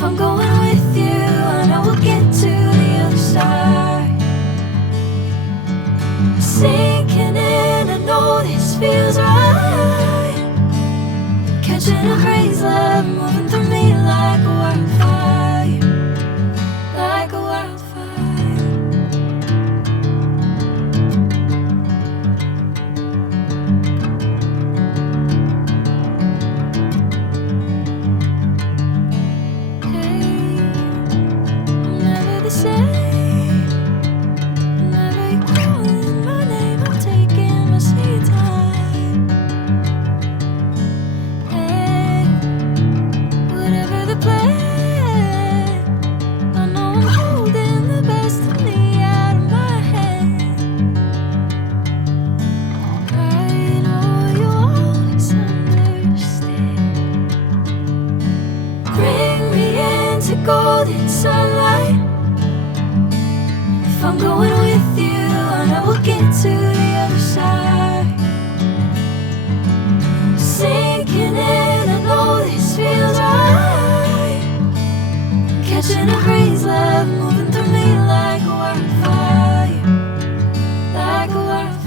If I'm going with you, I know we'll get to the other side. Sinking in, I know this feels right. Catching a bracelet, moving through me like a wildfire, like a wildfire. Hey, I'm never the same. Whenever you're calling my name, I'm taking my sweet time. Hey, whatever the plan, I know I'm holding the best of me out of my hand. I know you'll always understand. Bring me into golden sunlight. If I'm going with you, I know we'll get to the other side. Sinking in, I know this feels right. Catching a bracelet, moving through me like a wildfire, like a wildfire.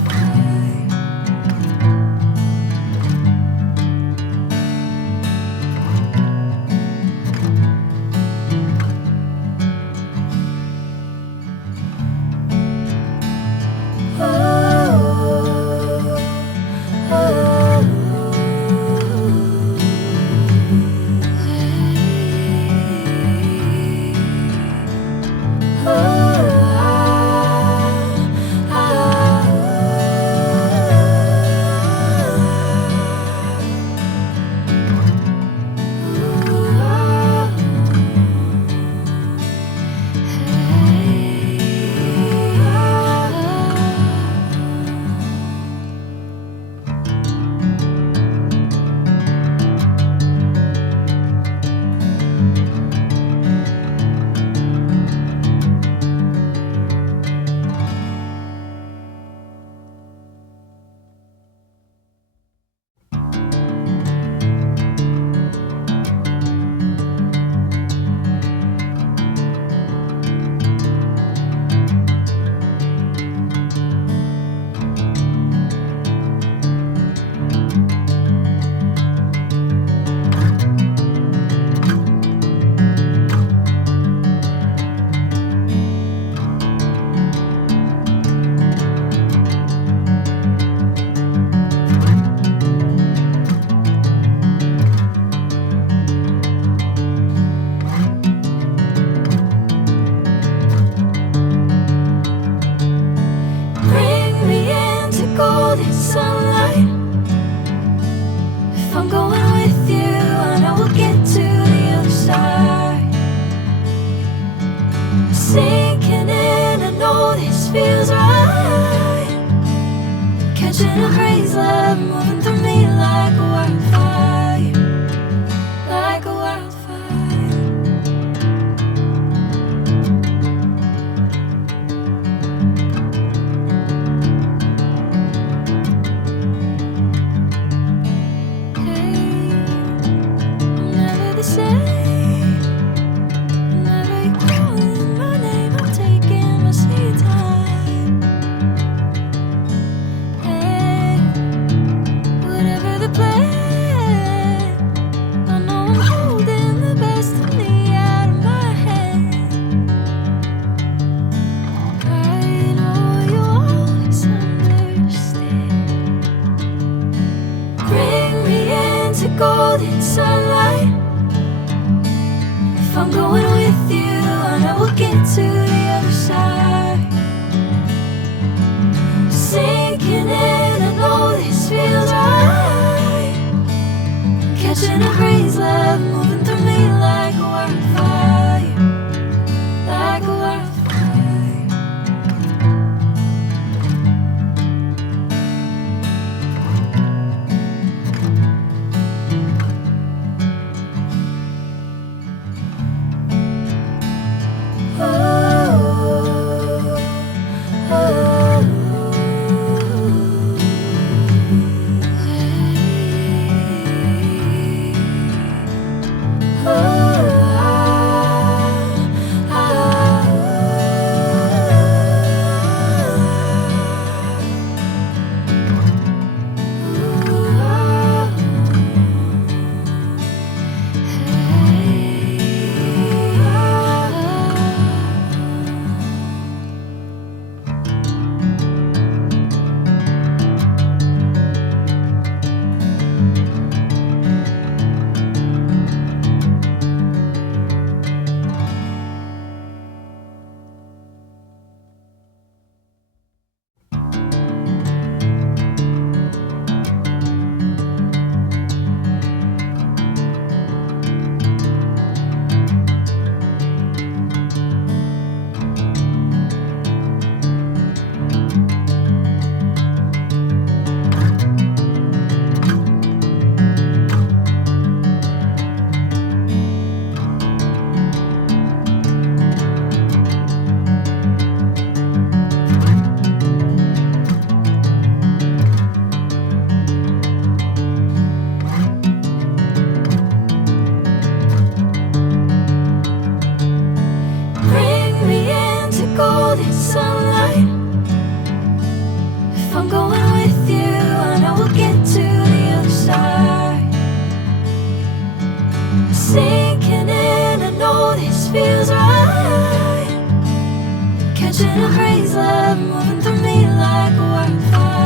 Bring me into golden sunlight. If I'm going with you, I know we'll get to the other side. Sinking in, I know this feels right. Catching a bracelet, moving through me like a wildfire, like a wildfire. Hey, I'm never the same. Whenever you're calling my name, I'm taking my sweet time. Hey, whatever the plan, I know I'm holding the best of me out of my hand. I know you'll always understand. Bring me into golden sunlight. If I'm going with you, I know we'll get to the other side. Sinking in, I know this feels right. Catching a bracelet, moving through me like a wildfire, like a wildfire. I'm going with you, I know we'll get to the other side. Sinking in, I know this feels right. Catching a bracelet, moving through me like a wildfire.